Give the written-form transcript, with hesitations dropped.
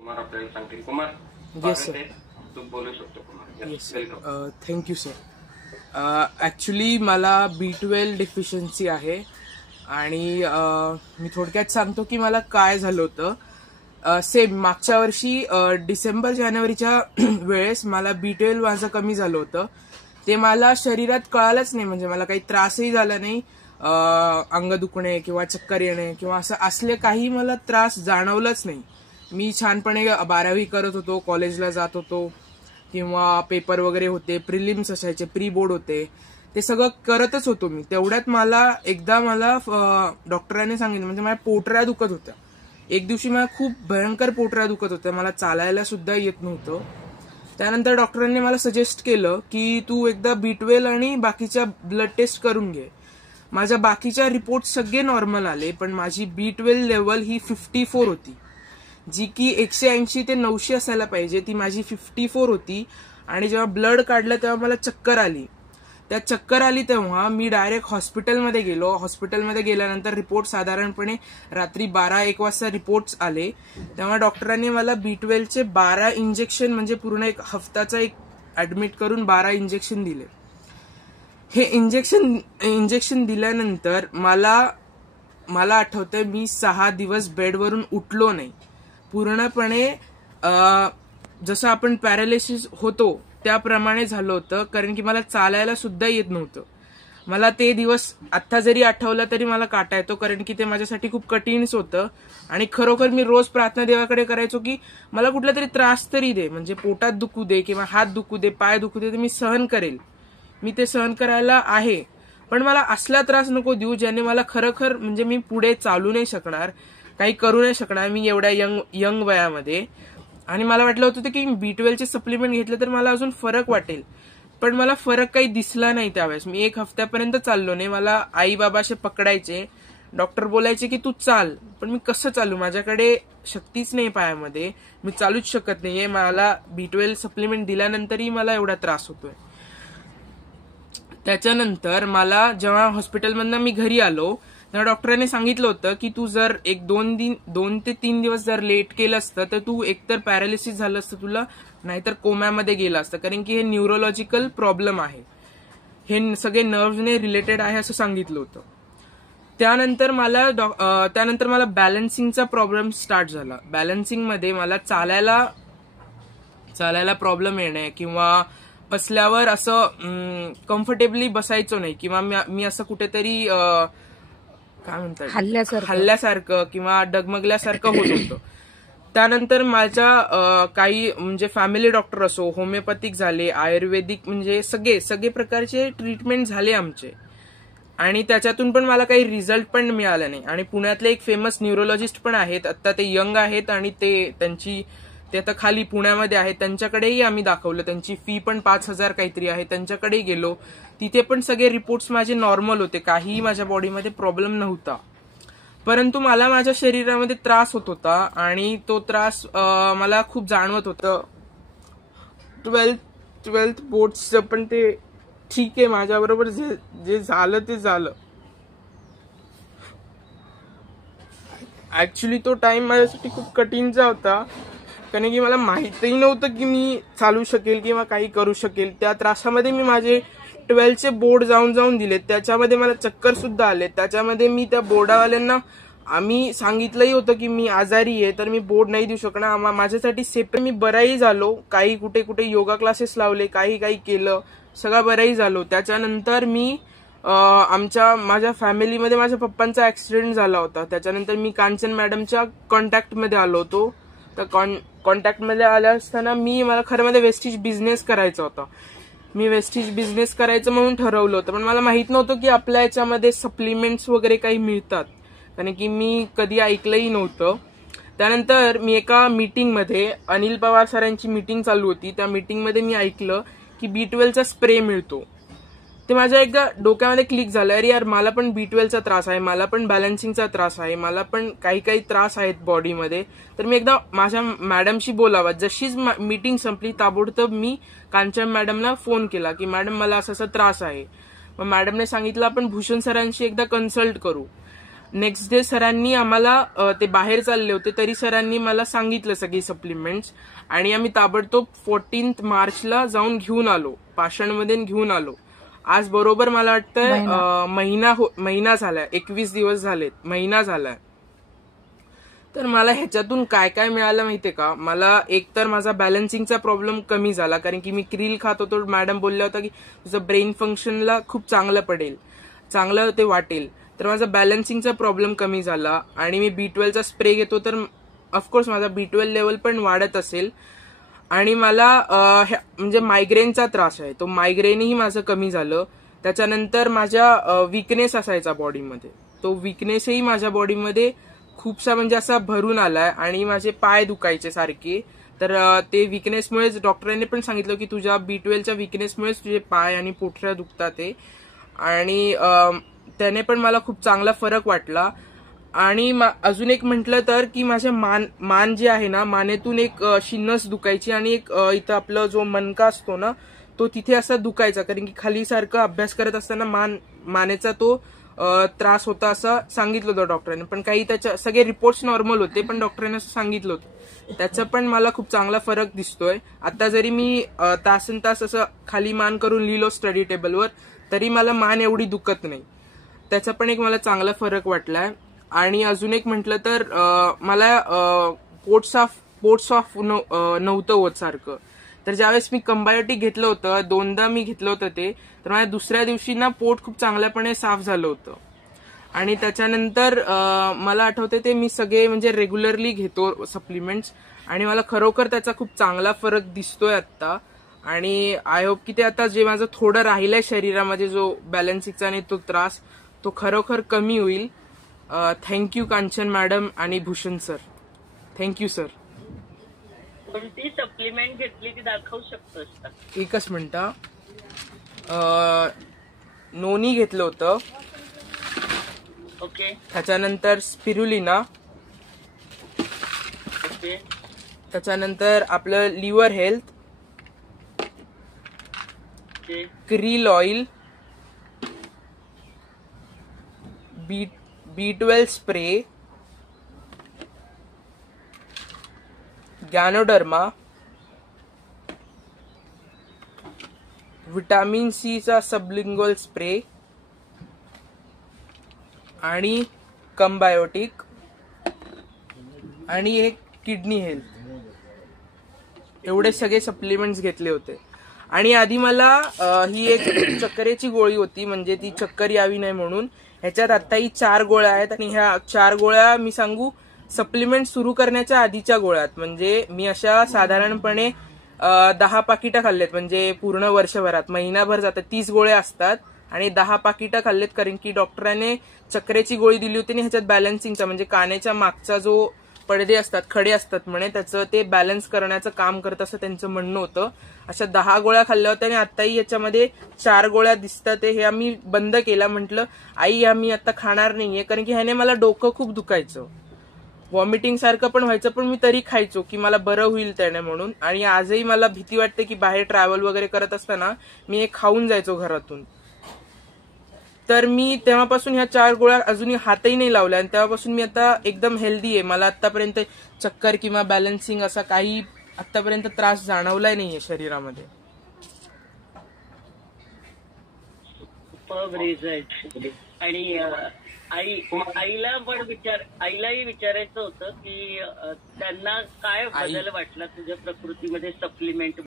कुमार आपल्याला सांगतील. Kumar, yes sir. तू बोलू शकतो. Kumar, yes welcome. Thank you sir. Actually मला B12 डिफिशियन्सी आहे आणि मी थोडक्यात सांगतो की मला काय झालं होतं. सेम मागच्या वर्षी डिसेंबर जानेवारीच्या वेळेस मला B12 माझं कमी झालं होतं. ते मला शरीरात कळालंच नाही, म्हणजे मला काही त्रासही झाला नाही. अंग दुखणे किंवा चक्कर येणे किंवा असं असले काही मला त्रास जाणवलंच नाही. मी छानपणे 12वी करत होतो, कॉलेजला जात होतो किंवा पेपर वगैरे होते, प्रिलिम्स असायचे, प्री बोर्ड होते, ते सगळं करतच होतो मी. तेवढ्यात एकदा मला डॉक्टरांनी सांगितलं, म्हणजे माझ्या पोटऱ्या दुखत होत्या. एक दिवशी मला खूप भयंकर पोटऱ्या दुखत होत्या, मला चालायला सुद्धा येत नव्हतं. त्यानंतर डॉक्टरांनी मला सजेस्ट केलं की तू एकदा B12 आणि बाकीच्या ब्लड टेस्ट करून घे. माझ्या बाकीच्या रिपोर्ट सगळे नॉर्मल आले, पण माझी B12 लेवल ही 54 होती, जी की 180 ते 900 असायला पाहिजे. ती माझी 54 होती. आणि जेव्हा ब्लड काढलं तेव्हा मला चक्कर आली. तेव्हा मी डायरेक्ट हॉस्पिटलमध्ये गेलो. हॉस्पिटलमध्ये गेल्यानंतर रिपोर्ट साधारणपणे रात्री 12-1 वाजता रिपोर्ट्स आले. तेव्हा डॉक्टरांनी मला B12चे 12 इंजेक्शन, म्हणजे पूर्ण एक हफ्ताचा एक ऍडमिट करून 12 इंजेक्शन दिले. हे इंजेक्शन दिल्यानंतर मला आठवतंय मी 6 दिवस बेडवरून उठलो नाही. पूर्णपणे जसं आपण पॅरालिसिस होतो त्याप्रमाणे झालं होतं, कारण की मला चालायला सुद्धा येत नव्हतं. मला ते दिवस आत्ता जरी आठवला तरी मला काटा येतो, कारण की ते माझ्यासाठी खूप कठीणच होतं. आणि खरोखर मी रोज प्रार्थना देवाकडे करायचो की मला कुठला तरी त्रास तरी दे, म्हणजे पोटात दुखू दे किंवा हात दुखू दे, पाय दुखू दे, ते मी सहन करेल. मी ते सहन करायला आहे, पण मला असला त्रास नको देऊ ज्याने मला खरोखर, म्हणजे मी पुढे चालू नाही शकणार, काही करू नाही शकणार मी एवढ्या यंग वयामध्ये. आणि मला वाटलं होतं की B12चे सप्लिमेंट घेतलं तर मला अजून फरक वाटेल, पण मला फरक काही दिसला नाही. त्यावेळेस मी 1 हफ्त्यापर्यंत चाललो नाही. मला आई बाबा असे पकडायचे, डॉक्टर बोलायचे की तू चाल, पण मी कसं चालू, माझ्याकडे शक्तीच नाही पायामध्ये, मी चालूच शकत नाहीये. मला B12 सप्लिमेंट दिल्यानंतरही मला एवढा त्रास होतोय. त्याच्यानंतर मला जेव्हा हॉस्पिटलमधनं मी घरी आलो तेव्हा डॉक्टरांनी सांगितलं होतं की तू जर 2 ते 3 दिवस जर लेट केलं असतं तर तू एकतर पॅरालिसिस झालं असतं तुला, नाहीतर कोम्यामध्ये गेलं असतं, कारण की हे न्यूरोलॉजिकल प्रॉब्लेम आहे, हे सगळे नर्व्हने रिलेटेड आहे असं सांगितलं होतं. त्यानंतर मला बॅलन्सिंगचा प्रॉब्लेम स्टार्ट झाला. बॅलन्सिंगमध्ये मला चालायला प्रॉब्लेम येणे किंवा बसल्यावर असं कम्फर्टेबली बसायचो नाही, किंवा मी असं कुठेतरी काय म्हणतात हल्ल्यासारखं किंवा डगमगल्यासारखं होत होतं. त्यानंतर माझ्या काही म्हणजे फॅमिली डॉक्टर असो, होमिओपॅथिक झाले, आयुर्वेदिक, म्हणजे सगळे प्रकारचे ट्रीटमेंट झाले आमचे, आणि त्याच्यातून पण मला काही रिझल्ट पण मिळाला नाही. आणि पुण्यातले एक फेमस न्यूरोलॉजिस्ट पण आहेत, आता ते यंग आहेत आणि ते आता खाली पुण्यामध्ये आहेत, त्यांच्याकडेही आम्ही दाखवलं. त्यांची फी पण 5,000 काहीतरी आहे, त्यांच्याकडेही गेलो. तिथे पण सगळे रिपोर्ट्स माझे नॉर्मल होते, काहीही माझ्या बॉडीमध्ये प्रॉब्लेम नव्हता. परंतु मला माझ्या शरीरामध्ये त्रास होत होता आणि तो त्रास मला खूप जाणवत होतं. 12th बोर्ड्सचं पण ते ठीक आहे, माझ्याबरोबर जे झालं ते झालं. ऍक्च्युली तो टाइम माझ्यासाठी खूप कठीणचा होता, कारण की मला माहितही नव्हतं की मी चालू शकेल किंवा काही करू शकेल. त्या त्रासामध्ये मी माझे 12चे बोर्ड जाऊन दिले, त्याच्यामध्ये मला चक्कर सुद्धा आले. त्याच्यामध्ये मी त्या बोर्डावाल्यांना आम्ही सांगितलंही होतं की मी आजारी आहे, तर मी बोर्ड नाही देऊ शकणार. माझ्यासाठी सेपरेट मी बराही झालो, काही कुठे योगा क्लासेस लावले, काही केलं, सगळं बराही झालो. त्याच्यानंतर मी माझ्या फॅमिलीमध्ये माझ्या पप्पांचा ऍक्सिडेंट झाला होता. त्याच्यानंतर मी कांचन मॅडमच्या कॉन्टॅक्टमध्ये आलो होतो. तर कॉन्टॅक्टमध्ये आल्या असताना मला खरं मध्ये वेस्टेज बिझनेस करायचा होता. मी वेस्टेज बिझनेस करायचं म्हणून ठरवलं होतं, पण मला माहित नव्हतं की आपल्या याच्यामध्ये सप्लिमेंट्स वगैरे काही मिळतात, कारण की मी कधी ऐकलंही नव्हतं. त्यानंतर मी एका मीटिंगमध्ये, अनिल पवार सरांची मीटिंग चालू होती, त्या मीटिंगमध्ये मी ऐकलं की B12चा स्प्रे मिळतो. ते माझ्या एकदा डोक्यामध्ये क्लिक झालं, अरे यार मला पण B12चा त्रास आहे, मला पण बॅलन्सिंगचा त्रास आहे, मला पण काही त्रास आहेत बॉडीमध्ये, तर मी एकदा माझ्या मॅडमशी बोलावं. जशीच मीटिंग संपली ताबडतोब मी कांचन मॅडमला फोन केला की मॅडम मला असा त्रास आहे. मग मॅडमने सांगितलं आपण भूषण सरांशी एकदा कन्सल्ट करू. नेक्स्ट डे सरांनी आम्हाला ते बाहेर चालले होते तरी सरांनी मला सांगितलं सगळी सप्लिमेंट्स आणि आम्ही ताबडतोब 14 मार्चला जाऊन घेऊन आलो, पाषाणमध्ये घेऊन आलो. आज बरोबर मला वाटतं महिना झालाय, 21 दिवस झालेत, महिना झालाय. तर मला ह्याच्यातून काय काय मिळालं माहितीये का? मला एक तर माझा बॅलन्सिंगचा प्रॉब्लेम कमी झाला, कारण की मी क्रील खात होतो. मॅडम बोलल्या होत्या की तुझं ब्रेन फंक्शनला खूप चांगलं पडेल, चांगलं ते वाटेल. तर माझा बॅलन्सिंगचा प्रॉब्लेम कमी झाला आणि मी B12चा स्प्रे घेतो तर ऑफकोर्स माझा B12 लेवल पण वाढत असेल. आणि मला म्हणजे मायग्रेनचा त्रास आहे, तो मायग्रेनही माझं कमी झालं. त्याच्यानंतर माझ्या विकनेस असायचा बॉडीमध्ये, तो विकनेसही माझ्या बॉडीमध्ये खूपसा म्हणजे असा भरून आलाय आणि माझे पाय दुखायचे सारखे. तर ते विकनेसमुळेच डॉक्टरांनी पण सांगितलं की तुझ्या B12च्या विकनेसमुळेच तुझे पाय आणि पोटऱ्या दुखतात ते. आणि त्याने पण मला खूप चांगला फरक वाटला. आणि अजून एक म्हटलं तर की माझ्या मान जे आहे ना, मानेतून एक शिन्नस दुखायची आणि एक इथं आपलं जो मनका असतो ना तो तिथे असा दुखायचा, कारण की खाली सारखं अभ्यास करत असताना मानेचा तो त्रास होता असं सांगितलं होतं डॉक्टरांनी. पण काही त्याच्या सगळे रिपोर्ट्स नॉर्मल होते, पण डॉक्टरांनी असं सांगितलं होतं. त्याचा पण मला खूप चांगला फरक दिसतोय. आता जरी मी तासन तास असं खाली मान करून लिहिलो स्टडी टेबलवर तरी मला मान एवढी दुखत नाही. त्याचा पण एक मला चांगला फरक वाटलाय. आणि अजून एक म्हटलं तर मला पोट साफ नव्हतं होत सारखं. तर ज्यावेळेस मी कंबायोटिक घेतलं होतं, 2दा मी घेतलं होतं ते, तर माझ्या दुसऱ्या दिवशी ना पोट खूप चांगल्यापणे साफ झालं होतं. आणि त्याच्यानंतर मला आठवते ते मी सगळे म्हणजे रेग्युलरली घेतो सप्लिमेंट्स आणि मला खरोखर त्याचा खूप चांगला फरक दिसतोय आता. आणि आय होप की ते आता जे माझं थोडं राहिलंय शरीरामध्ये जो बॅलन्सिंगचा आणि तो त्रास तो खरोखर कमी होईल. थँक्यू कांचन मॅडम आणि भूषण सर, थँक्यू सर. कोणती सप्लिमेंट घेतली ती दाखवू शकतोस का? एकच मिनिटा. नोनी घेतलं होतं, ओके. त्याच्यानंतर स्पिरुलिना, ओके. त्याच्यानंतर आपलं liver health, okay. Krill oil, B12 spray, ganoderma, vitamin C चा सबलिंग्वल स्प्रे आणि कंबायोटिक आणि एक किडनी हेल्थ, एवढे सगळे सप्लिमेंट्स घेतले होते. आणि आधी मला ही एक चक्करेची गोळी होती, म्हणजे ती चक्कर यावी नाही म्हणून. ह्याच्यात आताही 4 गोळ्या आहेत आणि ह्या 4 गोळ्या मी सांगू सप्लिमेंट सुरू करण्याच्या आधीच्या गोळ्यात. म्हणजे मी अशा साधारणपणे 10 पाकिटं खाल्लेत, म्हणजे पूर्ण वर्षभरात महिनाभर जातात 30 गोळ्या असतात आणि 10 पाकिटं खाल्लेत, कारण की डॉक्टरांनी चक्रेची गोळी दिली होती आणि ह्याच्यात बॅलन्सिंगचा म्हणजे कानेच्या मागचा जो पडदे असतात, खडे असतात म्हणे, त्याचं ते बॅलन्स करण्याचं काम करत असं त्यांचं म्हणणं होतं. अशा 10 गोळ्या खाल्ल्या होत्या आणि आताही याच्यामध्ये 4 गोळ्या दिसतात. हे आम्ही बंद केला. म्हटलं आई आम्ही आता खाणार नाहीये, कारण की ह्याने मला डोकं खूप दुखायचं, व्हॉमिटिंग सारखं पण व्हायचं, पण मी तरी खायचो की मला बरं होईल त्याने म्हणून. आणि आजही मला भीती वाटते की बाहेर ट्रॅव्हल वगैरे करत असताना मी हे खाऊन जायचो घरातून. तर मी तेव्हापासून ह्या 4 गोळ्या अजूनही हातही नाही लावल्या आणि तेव्हापासून मी आता एकदम हेल्दी आहे. मला आतापर्यंत चक्कर किंवा बॅलन्सिंग असा काही आतापर्यंत त्रास जाणवलाय नाहीये शरीरामध्ये. आणि आईलाही विचारायचं होतं की त्यांना काय बदल वाटला तुझ्या प्रकृतीमध्ये सप्लिमेंट